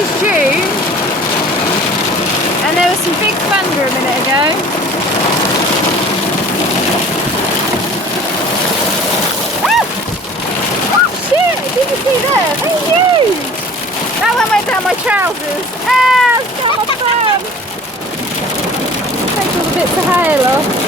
is June, and there was some big thunder a minute ago. Ah! Oh shit! Did you see that? They're huge! That one went down my trousers. Ah! It's got my thumb! Take all the bits of hair off.